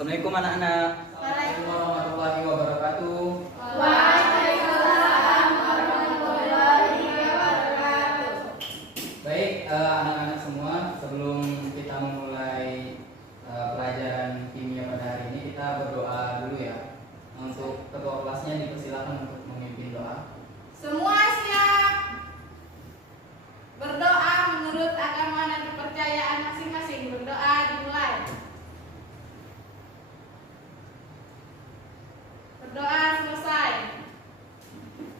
Assalamualaikum anak-anak. Assalamualaikum warahmatullahi wabarakatuh. Waalaikumsalam warahmatullahi wabarakatuh. Baik, anak-anak semua, sebelum kita memulai pelajaran kimia pada hari ini, kita berdoa dulu ya. Untuk ketua kelasnya dipersilakan untuk memimpin doa. Semua siap berdoa menurut agama dan kepercayaan masing-masing. Berdoa dimulai. Berdoa selesai.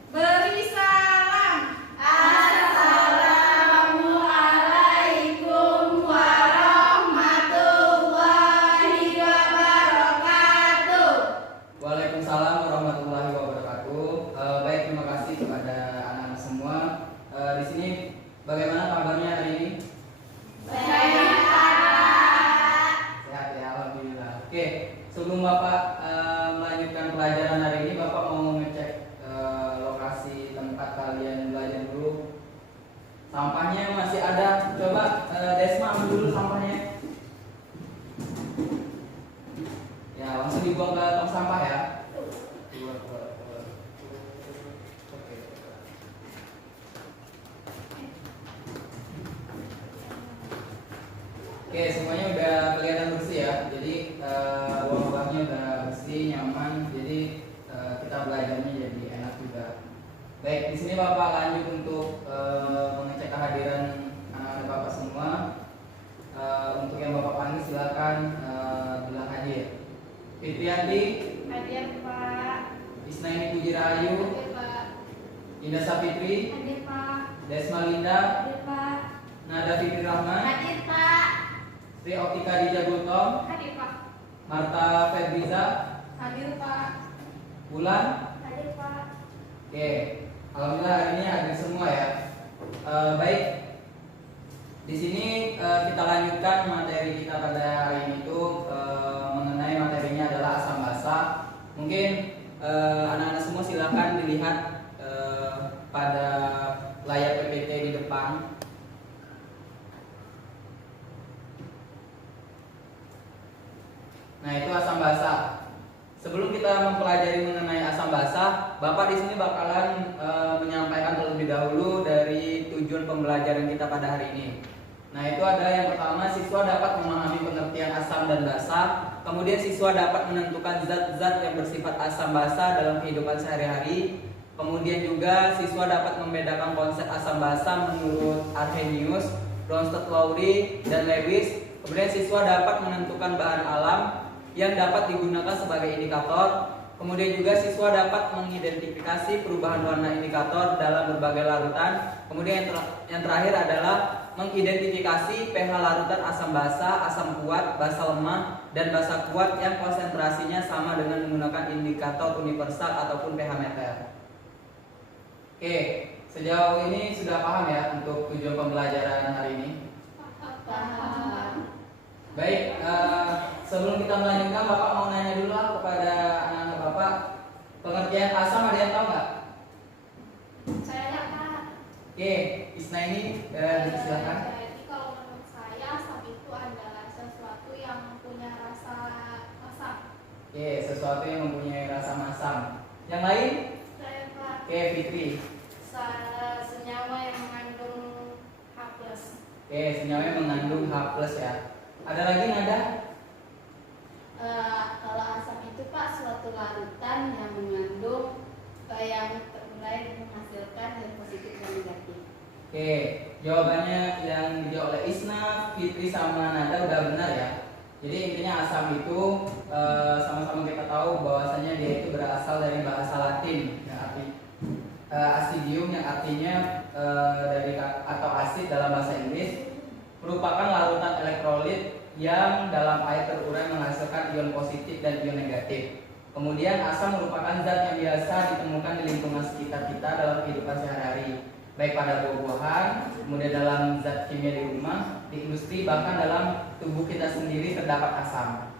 Beri salam. Assalamualaikum warahmatullahi wabarakatuh. Waalaikumsalam warahmatullahi wabarakatuh. Baik, terima kasih kepada anak-anak semua. Di sini bagaimana kabarnya hari ini? Sehat ya, alhamdulillah. Oke, sebelum Bapak melanjutkan pelajaran hari ini, Bapak mau ngecek lokasi tempat kalian belajar dulu. Sampahnya masih ada. Coba Desma ambil dulu sampahnya. Ya, langsung dibuang ke tong sampah ya. Oke. Oke, semuanya udah kelihatan bersih ya. Jadi ruang-ruangnya udah bersih, nyaman. Jadi kita belajarnya jadi enak juga. Baik, di sini Bapak lanjut untuk mengecek kehadiran anak-anak Bapak semua. Untuk yang Bapak panggil silakan bilang hadir. Fitriyanti, Hadir Pak. Isnaini Puji Rahayu, Hadir Pak. Indah Sapitri, Hadir Pak. Desma Linda, Hadir Pak. Nada Fitri Rahman, Hadir Pak. Sri Optika Dija Gultom, Hadir Pak. Marta Febriza, Hadir Pak. Bulan. Hadir Pak. Oke, alhamdulillah hari ini hadir semua ya. Baik, di sini kita lanjutkan materi kita pada hari ini itu mengenai materinya adalah asam basa. Mungkin anak-anak semua silakan dilihat pada layar PPT di depan. Nah, itu asam basa. Sebelum kita mempelajari mengenai asam basa, Bapak di sini bakalan menyampaikan terlebih dahulu dari tujuan pembelajaran kita pada hari ini. Nah, itu ada yang pertama, siswa dapat memahami pengertian asam dan basa. Kemudian siswa dapat menentukan zat-zat yang bersifat asam basa dalam kehidupan sehari-hari. Kemudian juga siswa dapat membedakan konsep asam basa menurut Arrhenius, Bronsted-Lowry, dan Lewis. Kemudian siswa dapat menentukan bahan alam yang dapat digunakan sebagai indikator. Kemudian juga siswa dapat mengidentifikasi perubahan warna indikator dalam berbagai larutan. Kemudian yang terakhir adalah mengidentifikasi pH larutan asam basa, asam kuat, basa lemah, dan basa kuat yang konsentrasinya sama dengan menggunakan indikator universal ataupun pH meter. Oke, sejauh ini sudah paham ya untuk tujuan pembelajaran hari ini? Paham. Baik, sebelum kita melanjutkan, Bapak mau nanya dulu lah kepada anak-anak Bapak, pengertian asam ada yang tahu nggak? Saya nggak tahu. Oke, Isna ini silakan. Jadi kalau menurut saya asam itu adalah sesuatu yang punya rasa asam. Oke, sesuatu yang mempunyai rasa masam. Yang lain? Saya Pak. Oke, Fitri. Senyawa yang mengandung H+. Oke, senyawa yang mengandung H+ ya. Ada lagi Nada? Kalau asam itu Pak suatu larutan yang mengandung yang mulai menghasilkan zat positif dan negatif. Oke, jawabannya yang dijawab oleh Isna, Fitri sama Nada udah benar ya. Jadi intinya asam itu sama-sama kita tahu bahwasanya dia itu berasal dari bahasa Latin yang arti acidium yang artinya dari atau asid dalam bahasa Inggris, merupakan larutan elektrolit yang dalam air terurai menghasilkan ion positif dan ion negatif. Kemudian asam merupakan zat yang biasa ditemukan di lingkungan sekitar kita dalam kehidupan sehari-hari, baik pada buah-buahan, kemudian dalam zat kimia di rumah, di industri, bahkan dalam tubuh kita sendiri terdapat asam.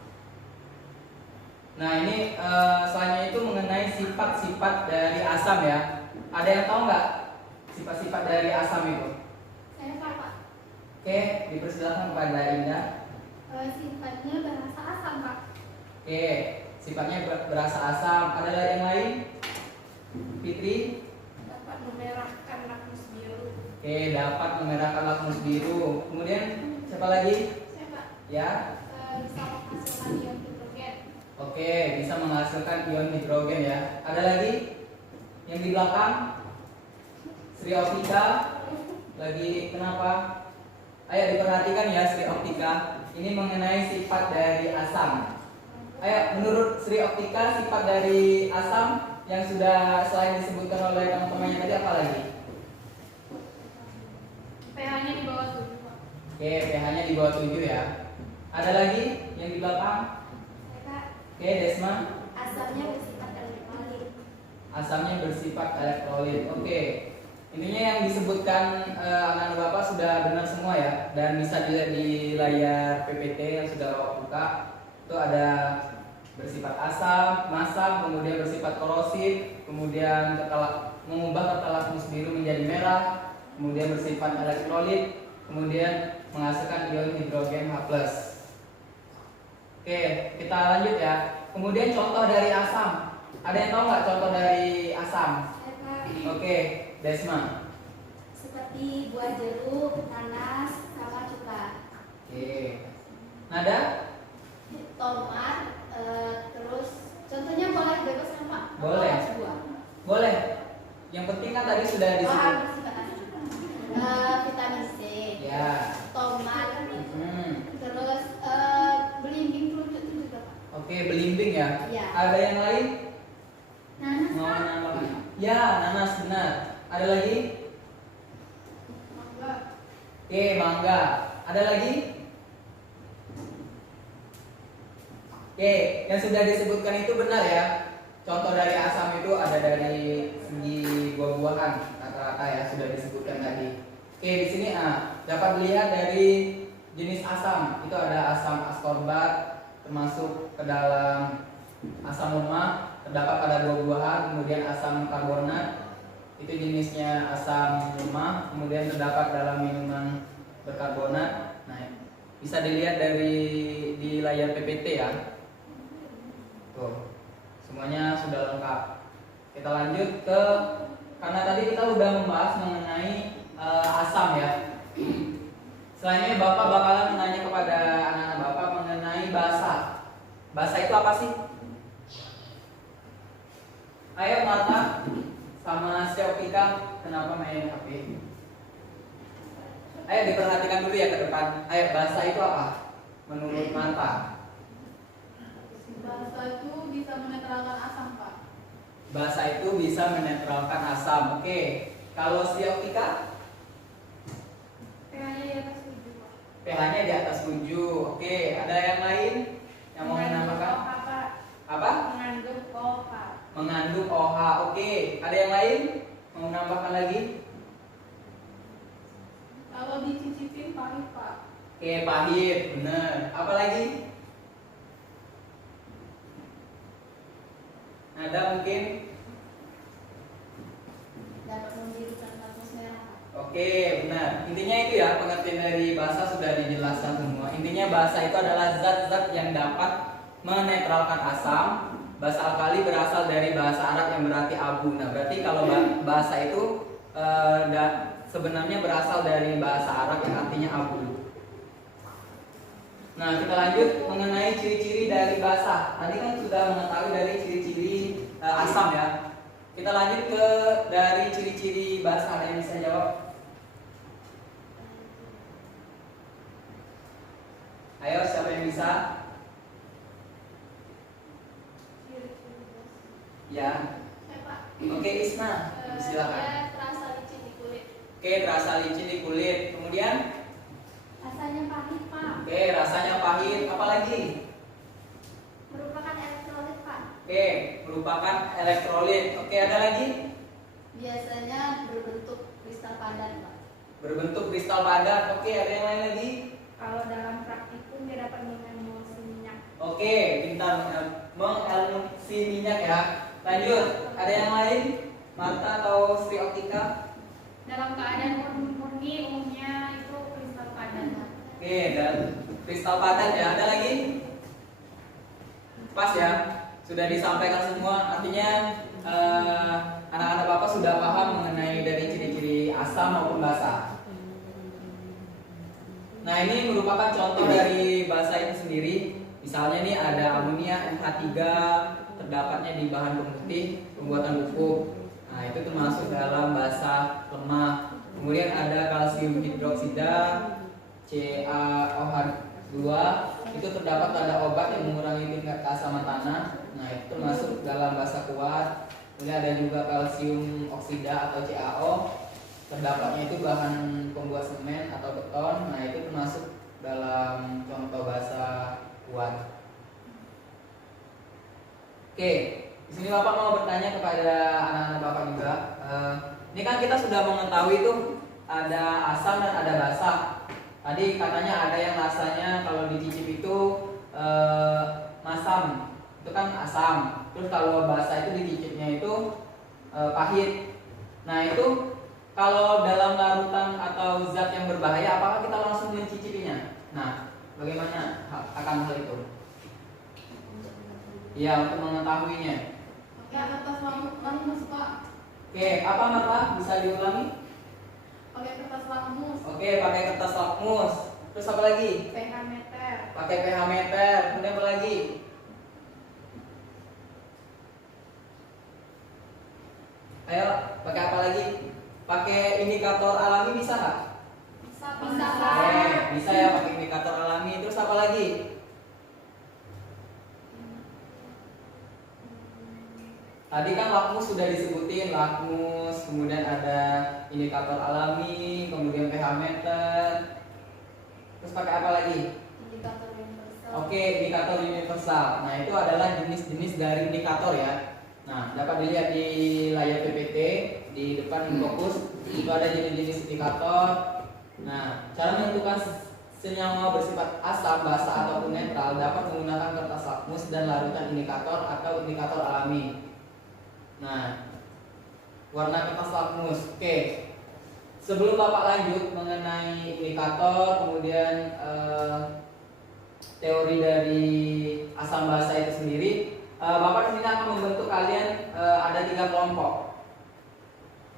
Nah, ini selanjutnya itu mengenai sifat-sifat dari asam ya. Ada yang tahu nggak sifat-sifat dari asam itu? Saya Pak. Oke, dipersilakan kepada Indah. Sifatnya berasa asam Pak. Oke, sifatnya berasa asam. Ada lagi yang lain? Fitri? Dapat memerahkan lakmus biru. Oke, dapat memerahkan lakmus biru. Kemudian siapa lagi? Saya Pak, Ya. bisa menghasilkan ion hidrogen. Oke, bisa menghasilkan ion hidrogen ya. Ada lagi? Yang di belakang? Sri Optika. Lagi kenapa? Ayo diperhatikan ya Sri Optika. Ini mengenai sifat dari asam. Ayo, menurut Sri Optika sifat dari asam yang sudah selain disebutkan oleh teman-temannya tadi apa lagi? pH-nya di bawah 7 Pak. Oke, pH-nya di bawah 7 ya. Ada lagi yang di belakang? Kak, Oke, Desma. asamnya bersifat elektrolit. Asamnya bersifat elektrolit. Oke. Intinya yang disebutkan anak-anak Bapak sudah benar semua ya, dan bisa dilihat di layar PPT yang sudah Bapak buka. Itu ada bersifat asam, masam, kemudian bersifat korosif, kemudian mengubah kata lakmus biru menjadi merah, kemudian bersifat elektrolit, kemudian menghasilkan ion hidrogen H+. Oke, kita lanjut ya. Kemudian contoh dari asam. Ada yang tahu nggak contoh dari asam? Saya Kak, Oke, Desma. seperti buah jeruk, nanas, sama cuka. Oke. Nada? Tomat, terus contohnya boleh bebas kan Pak? Boleh. Atau buah. Boleh. Yang penting kan tadi sudah disebut. Bersifat asam. Vitamin C. Ya. Tomat. Terus belimbing kerucut itu juga Pak. Oke, belimbing ya. Ya. Ada yang lain? Nanas Mau Pak. menambahkan? Ya, nanas benar. Ada lagi? Mangga. Oke, mangga. Ada lagi? Oke, yang sudah disebutkan itu benar ya. Contoh dari asam itu ada dari segi buah-buahan rata-rata ya, sudah disebutkan tadi. Oke, di sini dapat dilihat dari jenis asam. Itu ada asam askorbat, termasuk ke dalam asam lemah, terdapat pada buah-buahan. Kemudian asam karbonat, itu jenisnya asam lemah. Kemudian terdapat dalam minuman berkarbonat. Nah, bisa dilihat dari di layar PPT ya. Tuh, semuanya sudah lengkap. Kita lanjut ke, karena tadi kita udah membahas mengenai asam ya. Selanjutnya Bapak bakalan menanya kepada anak-anak Bapak mengenai basa. Basa itu apa sih? Ayo Marta sama Siopika, kenapa main HP? Ayo diperhatikan dulu ya ke depan. Ayo, basa itu apa? Menurut Marta. Basa itu bisa menetralkan asam Pak. Basa itu bisa menetralkan asam. Oke. Kalau Siopika? pH-nya di atas 7 Pak. pH-nya di atas 7. Oke, ada yang lain yang mau menambahkan? Apa? Mengandung OH. Mengandung OH. Oke, ada yang lain mau menambahkan lagi? Kalau dicicipin pahit Pak. Oke, pahit, benar. Apa lagi? Ada mungkin? Dapat membirukan lakmus merah Pak. Oke, benar. Intinya itu ya, pengertian dari bahasa sudah dijelaskan semua. Intinya bahasa itu adalah zat-zat yang dapat menetralkan asam. Basa alkali berasal dari bahasa Arab yang berarti abu. Nah, berarti kalau bahasa itu sebenarnya berasal dari bahasa Arab yang artinya abu. Nah, kita lanjut mengenai ciri-ciri dari basa. Tadi kan sudah mengetahui dari ciri-ciri asam ya. Kita lanjut ke dari ciri-ciri basa. Ada yang bisa jawab? Ayo, siapa yang bisa? Ya. Oke, Isna, silakan. Dia terasa licin di kulit. Oke, terasa licin di kulit. Kemudian, Rasanya pahit Pak. oke, rasanya pahit. Apa lagi? Merupakan elektrolit Pak. Oke, merupakan elektrolit. Oke, ada lagi? Biasanya berbentuk kristal padat Pak. Berbentuk kristal padat. Oke, ada yang lain lagi? Kalau dalam praktikum dia dapat mengemulsi minyak. Oke, pintar mengemulsi minyak ya. Lanjut, ada yang lain? Marta atau Sri Optika? Dalam keadaan murni umumnya itu kristal padat Pak. Oke, dan kristal padat ya. Ada lagi? Pas ya, sudah disampaikan semua. Artinya anak-anak Bapak sudah paham mengenai dari ciri-ciri asam maupun basa. Nah, ini merupakan contoh dari basa itu sendiri. Misalnya nih ada amonia NH3 terdapatnya di bahan pemutih pembuatan pupuk. Nah, itu termasuk dalam basa lemah. Kemudian ada kalsium hidroksida CaOH2, itu terdapat pada obat yang mengurangi tingkat keasaman tanah. Nah, itu termasuk dalam basa kuat. Kemudian ada juga kalsium oksida atau CaO, terdapatnya itu bahan pembuat semen atau beton. Nah, itu termasuk dalam contoh basa kuat. Oke, di sini Bapak mau bertanya kepada anak-anak Bapak juga. Ini kan kita sudah mengetahui itu ada asam dan ada basa. Tadi katanya ada yang rasanya kalau dicicip itu masam, itu kan asam. Terus kalau basa itu dicicipnya itu pahit. Nah, itu kalau dalam larutan atau zat yang berbahaya, apakah kita langsung mencicipinya? Nah, bagaimana akan hal itu? Ya, untuk mengetahuinya. Pakai kertas lakmus, Pak. Oke, apa Marta? Bisa diulangi? Pakai kertas lakmus. Oke, pakai kertas lakmus. Terus apa lagi? pH meter. Pakai pH meter. Kemudian apa lagi? Ayo, pakai apa lagi? Pakai indikator alami bisa nggak? Bisa, Oke, bisa ya pakai indikator alami. Terus apa lagi? Tadi kan lakmus sudah disebutin, lakmus, kemudian ada indikator alami, kemudian pH meter. Terus pakai apa lagi? Indikator universal. Oke, indikator universal. Nah, itu adalah jenis-jenis dari indikator ya. Nah, dapat dilihat di layar PPT di depan fokus. Itu ada jenis-jenis indikator. Nah, cara menentukan senyawa bersifat asam, basa ataupun netral dapat menggunakan kertas lakmus dan larutan indikator atau indikator alami. Nah, warna kertas lakmus. Oke. Sebelum Bapak lanjut mengenai indikator, kemudian teori dari asam basa itu sendiri, Bapak di sini akan membentuk kalian ada 3 kelompok.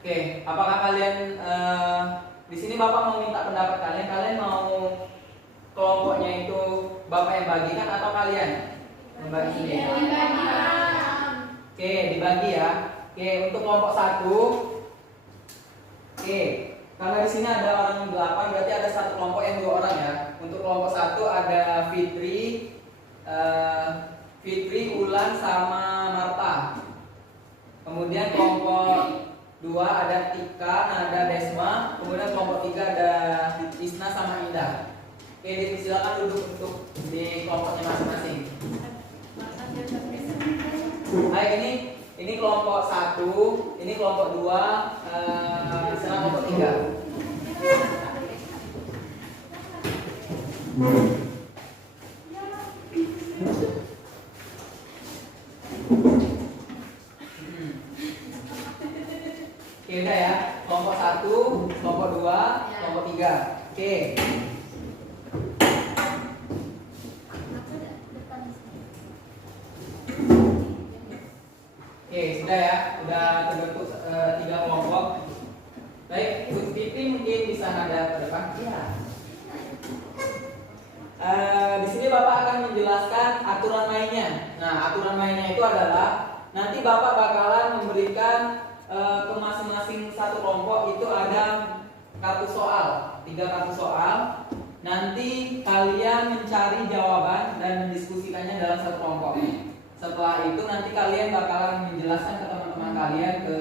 Oke, apakah kalian di sini Bapak mau minta pendapat kalian? Kalian mau kelompoknya itu Bapak yang bagikan atau kalian membagi sendiri? Oke, dibagi ya. Oke, untuk kelompok 1. Oke, karena di sini ada orang 8, berarti ada satu kelompok yang 2 orang ya. Untuk kelompok 1 ada Fitri, Ulan sama Marta. Kemudian kelompok 2 ada Tika, Nada, Desma. Kemudian kelompok 3 ada Isna sama Indah. Oke, silakan duduk untuk di kelompoknya masing-masing. Baik, ini kelompok 1, ini kelompok 2, sama kelompok 3. Oke, udah ya. Kelompok 1, kelompok 2, kelompok 3. Oke. Oke, sudah ya, sudah terbentuk 3 kelompok. Baik, Bu Titi mungkin bisa nada ke depan. Iya. Di sini Bapak akan menjelaskan aturan mainnya. Nah, aturan mainnya itu adalah nanti Bapak bakalan memberikan ke masing-masing satu kelompok itu ada kartu soal, 3 kartu soal. Nanti kalian mencari jawaban dan mendiskusikannya dalam satu kelompok. Setelah itu nanti kalian bakalan menjelaskan ke teman-teman kalian ke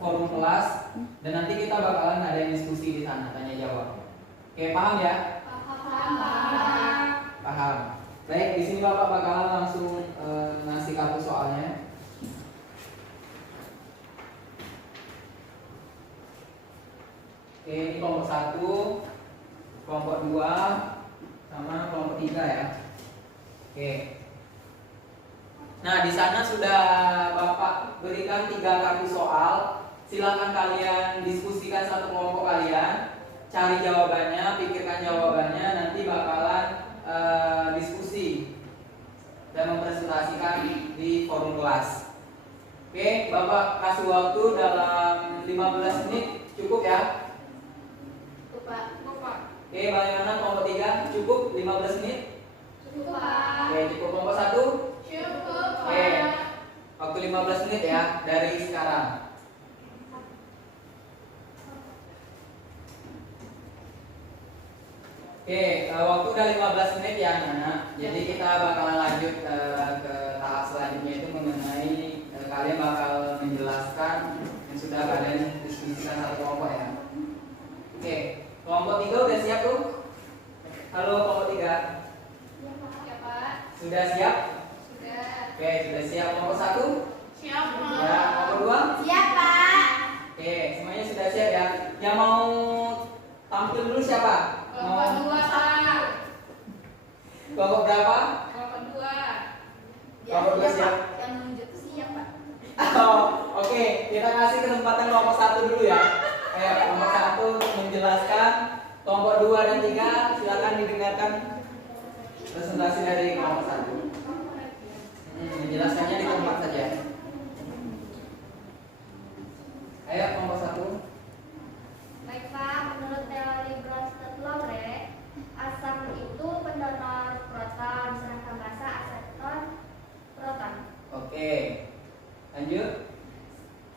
forum kelas dan nanti kita bakalan ada diskusi di sana, tanya jawab. Oke, paham ya? Paham. Baik, di sini Bapak bakalan langsung ngasih kartu soalnya. Oke, ini kelompok 1, kelompok 2, sama kelompok 3 ya. Oke. Nah, di sana sudah Bapak berikan 3 kartu soal. Silakan kalian diskusikan satu kelompok kalian, cari jawabannya, pikirkan jawabannya, nanti bakalan diskusi dan mempresentasikan presentasikan di forum kelas. Oke, Bapak kasih waktu dalam 15 menit, cukup ya? Cukup Pak. Cukup, Pak. Oke, bagaimana kelompok 3? Cukup 15 menit? Cukup Pak. Oke, cukup kelompok 1? Cukup, Oke, Pak. waktu 15 menit ya, dari sekarang. Oke, waktu udah 15 menit ya anak-anak. Jadi kita bakalan lanjut ke tahap selanjutnya itu mengenai kalian bakal menjelaskan yang sudah kalian diskusikan satu kelompok ya. Oke, kelompok 3 udah siap tuh? Halo kelompok 3, Ya, Pak. sudah siap? Sudah. Oke, sudah siap. Kelompok 1? Siap, Pak. Ya, kelompok 2? Siap Pak. Oke, semuanya sudah siap ya. Yang mau tampil dulu siapa? Kelompok 2, Pak. Kelompok berapa? Kelompok 2. Kelompok dua siap. Yang menunjuk itu siap Pak. Oh, oke, kita kasih kesempatan kelompok 1 dulu ya. Ayo, kelompok 1 untuk menjelaskan. Kelompok 2 dan 3 silakan didengarkan presentasi dari kelompok 1. Menjelaskannya di tempat saja. Ayo, kelompok 1. Baik Pak, menurut teori Bronsted-Lowry, asam itu pendonor proton, sedangkan basa aseton proton. Oke, lanjut.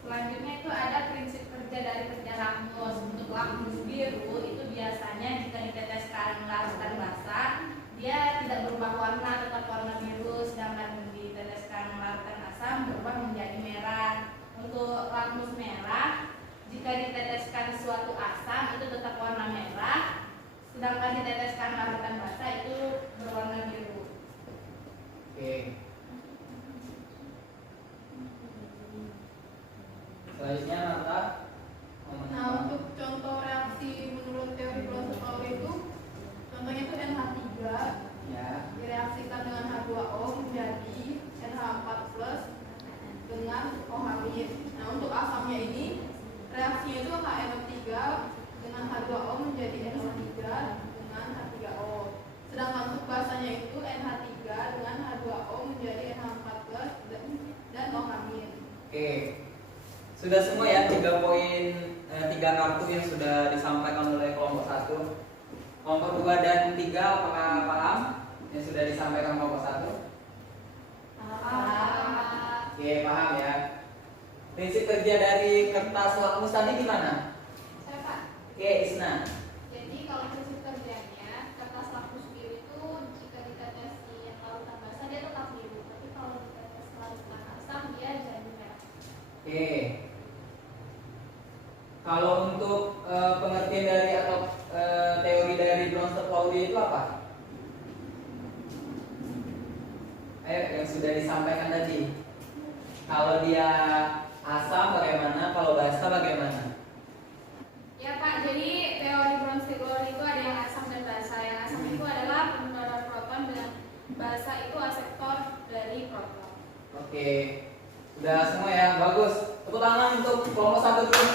Selanjutnya itu ada prinsip kerja dari kerja lakmus. Untuk lakmus biru itu biasanya jika diteteskan larutan basah, dia tidak berubah warna, tetap warna biru. Sedangkan diteteskan larutan asam berubah menjadi merah. Untuk lakmus merah, jika diteteskan suatu asam itu tetap warna merah. Sedangkan diteteskan larutan basah itu berwarna biru. Oke. Selanjutnya Nata. Nah, untuk contoh reaksi menurut teori Bronsted-Lowry itu, contohnya itu NH3 Ya. direaksikan dengan H2O menjadi NH4+ dengan OH-. Nah, untuk asamnya ini reaksinya itu HNO3 dengan H2O menjadi NO3 dengan H3O. Sedangkan untuk basanya itu NH3 dengan H2O menjadi NH4+ dan OH-. Oke. Sudah semua ya 3 poin 3 kartu yang sudah disampaikan oleh kelompok 1. Kelompok 2 dan 3 apakah paham yang sudah disampaikan kelompok 1? Oke, paham ya. Prinsip kerja dari kertas lakmus tadi gimana? Saya, Pak. Oke, Isna. Jadi kalau prinsip kerjanya kertas lakmus biru itu jika ditetesi larutan basah dia tetap biru, tapi kalau ditetes larutan asam dia jadi merah. Oke. Kalau untuk pengertian dari atau teori dari Bronsted-Lowry itu apa? Ayo, yang sudah disampaikan tadi. Kalau dia asam bagaimana? Kalau basa bagaimana? Ya Pak, jadi teori Bronsted-Lowry itu ada yang asam dan basa. Yang asam itu adalah pendonor proton dan basa itu aseptor dari proton. Oke. Sudah semua ya, bagus. Tepuk tangan untuk kelompok 1 dulu.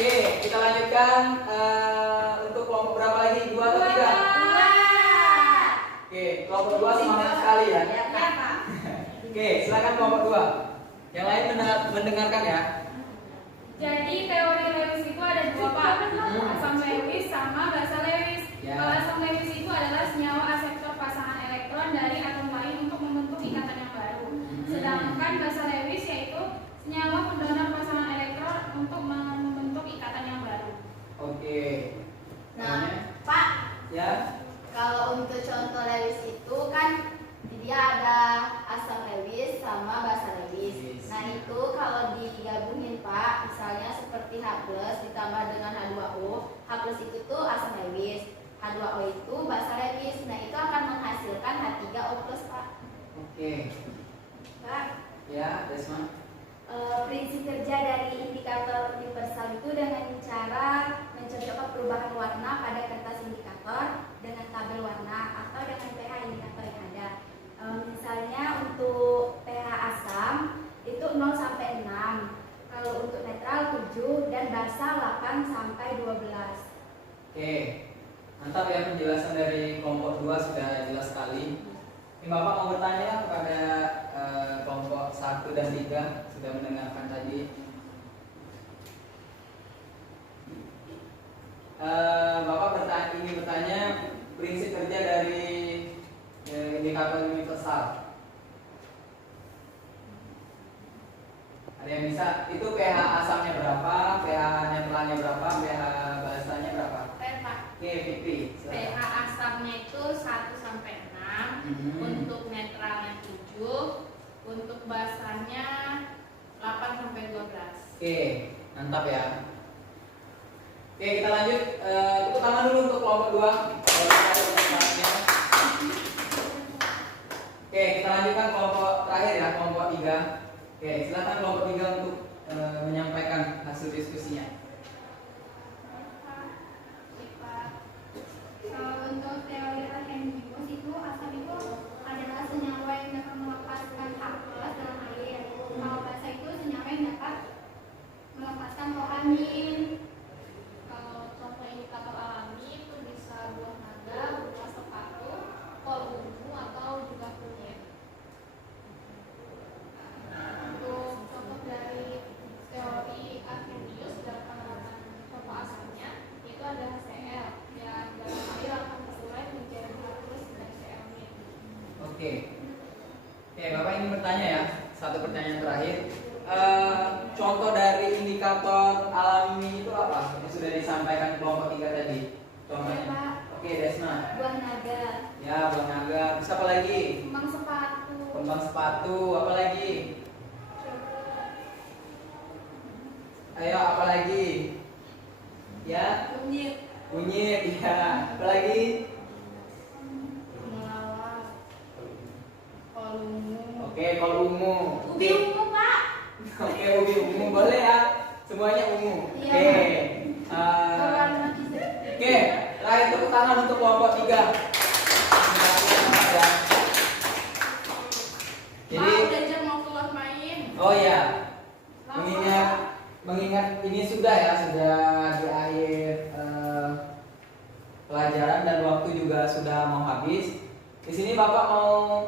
Oke, kita lanjutkan untuk kelompok berapa lagi? 2 atau 3? Oke, kelompok 2 semangat sekali ya. Ya Pak. Oke, silakan kelompok 2. Yang lain mendengarkan ya. Jadi teori Lewis itu ada dua Pak, asam Lewis sama basa Lewis. Ya. Kalau asam Lewis itu adalah senyawa aseptor pasangan elektron dari atom lain untuk membentuk ikatan yang baru. Sedangkan basa Lewis yaitu senyawa pendonor pasangan elektron untuk membentuk ikatan yang baru. Oke. Nah, Pak, Ya. kalau untuk contoh Lewis itu kan dia ada asam Lewis sama basa Lewis. Yes. Nah, itu kalau digabungin Pak, misalnya seperti H+ ditambah dengan H2O. H+ itu tuh asam Lewis, H2O itu basa Lewis. Nah, itu akan menghasilkan H3O+, Pak. Oke. Pak, Ya, Desma. prinsip kerja dari indikator universal itu dengan cara mencocokkan perubahan warna pada kertas indikator dengan tabel warna atau dengan pH indikator yang ada. Misalnya untuk pH asam itu 0 sampai 6. Kalau untuk netral 7 dan basa 8 sampai 12. Oke. Mantap ya penjelasan dari kelompok 2 sudah jelas sekali. Ini Bapak mau bertanya kepada kelompok 1 dan 3 sudah mendengarkan tadi. Bapak ingin bertanya prinsip kerja dari indikator universal. Ada yang bisa? Itu pH asamnya berapa, pH netralnya berapa, pH basanya berapa? Oke, Fitri. pH asamnya itu 1 sampai 6, untuk netralnya 7, untuk basahnya 8 sampai 12. Oke, mantap ya. Oke, kita lanjut. Tepuk tangan dulu untuk kelompok 2. Oke, kita lanjutkan kelompok terakhir ya, kelompok 3. Oke, silakan kelompok 3 untuk menyampaikan hasil diskusinya. Untuk teori Arrhenius itu asam itu adalah senyawa yang dapat melepaskan H+ dalam air. Kalau basa itu senyawa yang dapat melepaskan OH-. Kalau contoh indikator alami itu bisa buah naga, berupa sepatu, kol ungu atau juga kunyit. Untuk contoh dari teori Arrhenius dalam penerapan contoh asamnya itu ada Cl yang dalam air akan berurai menjadi H+ dan Cl-nya. Oke. Oke, Bapak ingin bertanya ya, satu pertanyaan terakhir. Contoh dari indikator alami itu apa? Yang sudah disampaikan kelompok 3 tadi. Contohnya. Pak. Oke, Desna. Buah naga, Ya, buah naga. Bisa apa lagi? kembang sepatu, Kembang sepatu. Apa lagi? Ayo, apa lagi? Ya, Kunyit, kunyit. Ya, apa lagi? melawar, kol ungu. Oke, kol ungu. Ubi ungu, Pak. Oke, ubi ungu boleh ya. Semuanya ungu. Iya. Oke. berwarna hijau. Oke, terakhir tepuk tangan untuk kelompok 3. Jadi, Pak, udah jam mau keluar main. oh ya, mengingat ini sudah di akhir pelajaran dan waktu juga sudah mau habis. Di sini Bapak mau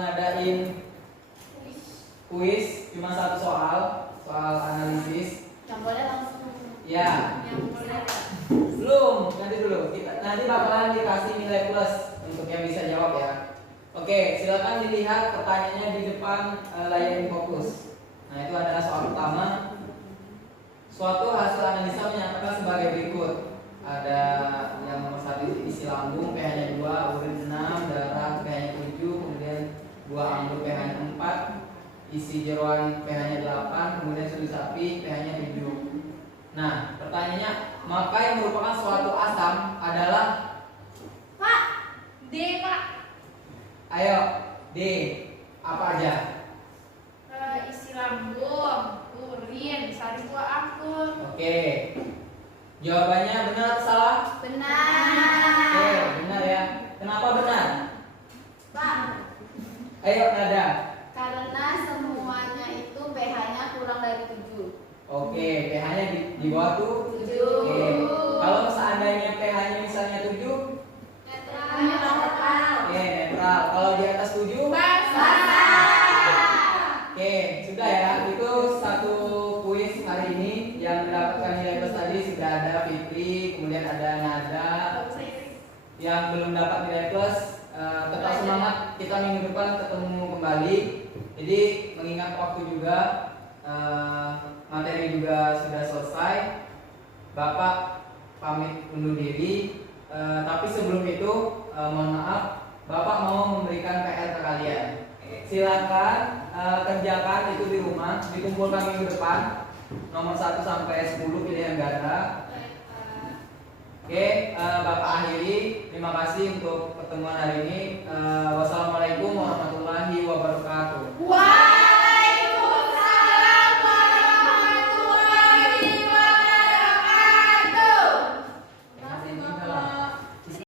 ngadain kuis cuma satu soal analisis. Yang boleh langsung. Ya, Yang boleh. belum, nanti dulu. Nanti bakalan dikasih nilai plus untuk yang bisa jawab ya. Oke, silakan dilihat pertanyaannya di depan layar fokus. Nah, itu adalah soal pertama. Suatu hasil analisa menyatakan sebagai berikut. Ada yang nomor 1 isi lambung pH-nya 2, urin 6, darah pH-nya 7, kemudian buah anggur pH-nya 4, isi jeroan pH-nya 8, kemudian susu sapi pH-nya 7. Nah, pertanyaannya, maka yang merupakan suatu asam adalah Pak, D, Pak. ayo, D, apa aja? Isi lambung, urin, sari buah anggur. Oke. Jawabannya benar atau salah? Benar. Oke, benar ya. Kenapa benar? Pak, Ayo, Nada. karena semuanya itu pH-nya kurang dari 7. Oke, pH-nya di bawah tuh 7. Oke. Kalau seandainya pH-nya misalnya 7, Netral. oke, netral. Kalau di atas 7, Basah. oke, sudah ya. Itu satu kuis hari ini yang mendapatkan nilai plus tadi sudah ada Fitri, kemudian ada Nada. Yang belum dapat nilai plus, tetap semangat. Kita minggu depan ketemu kembali. Jadi mengingat waktu juga, materi juga sudah selesai. Bapak pamit undur diri. Tapi sebelum itu, mohon maaf, Bapak mau memberikan PR ke kalian. Silakan kerjakan itu di rumah, dikumpulkan minggu depan. Nomor 1 sampai 10 pilihan ganda. Oke, Bapak akhiri. Terima kasih untuk pertemuan hari ini.